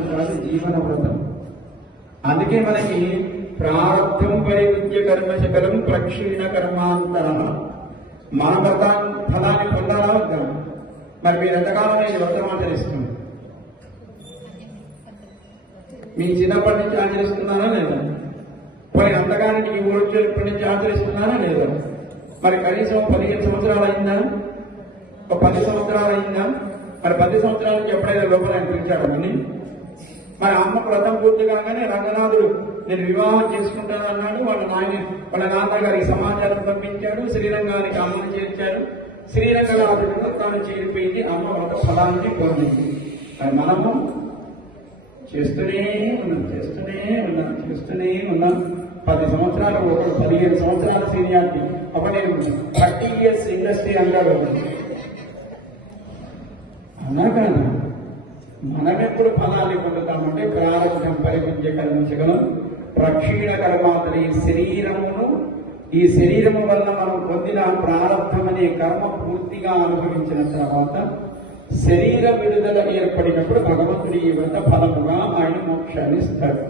వ్రతం కాదు, జీవన వ్రతం. అందుకే మనకి ప్రారంభం పరివిద్య కర్మ శకలం ప్రక్షీణ కర్మాంతర. మన వ్రతాన్ని ఫలాన్ని పొందాలా వద్దాం? మరి మీరు ఎంతకాలం ఈ వ్రతం ఆచరిస్తుంది? మీ చిన్నప్పటి నుంచి ఆచరిస్తున్నారా లేదా? మరి అంతకాలానికి ఈ ఊరు ఇప్పటి నుంచి ఆచరిస్తున్నారా లేదా? మరి కనీసం 15 సంవత్సరాలు అయిందా? ఒక 10 సంవత్సరాలు అయిందా? మరి 10 సంవత్సరాల నుంచి ఎప్పుడైనా లోపల పిలిచాడని? మరి అమ్మ వ్రతం పూర్తి కాగానే రంగనాథుడు నేను వివాహం చేసుకుంటానన్నాడు. వాళ్ళ నాన్నగారికి సమాచారం పంపించాడు. శ్రీరంగానికి అమ్మను చేర్చాడు. శ్రీరంగనాథుడు తాను చేరిపోయింది. అమ్మ వ్రత ఫలాన్ని పొందింది. మరి మనము చేస్తూనే ఉన్నాం. 10 సంవత్సరాలు, 15 సంవత్సరాల సీనియారిటీ. అప్పుడు నేను 30 years ఇండస్ట్రీ అంటారు. అన్నా కాదు, మనమెప్పుడు ఫలాన్ని పొందుతామంటే ప్రారంభం పరివిద్య కర్మించగలం ప్రక్షీణ కర్మాతని ఈ శరీరము వల్ల మనం పొందిన ప్రారంభం అనే కర్మ పూర్తిగా అనుభవించిన తర్వాత శరీర విడుదల ఏర్పడినప్పుడు భగవంతుడి ఈ వ్రత ఫలముగా ఆయన మోక్షాన్ని ఇస్తాడు.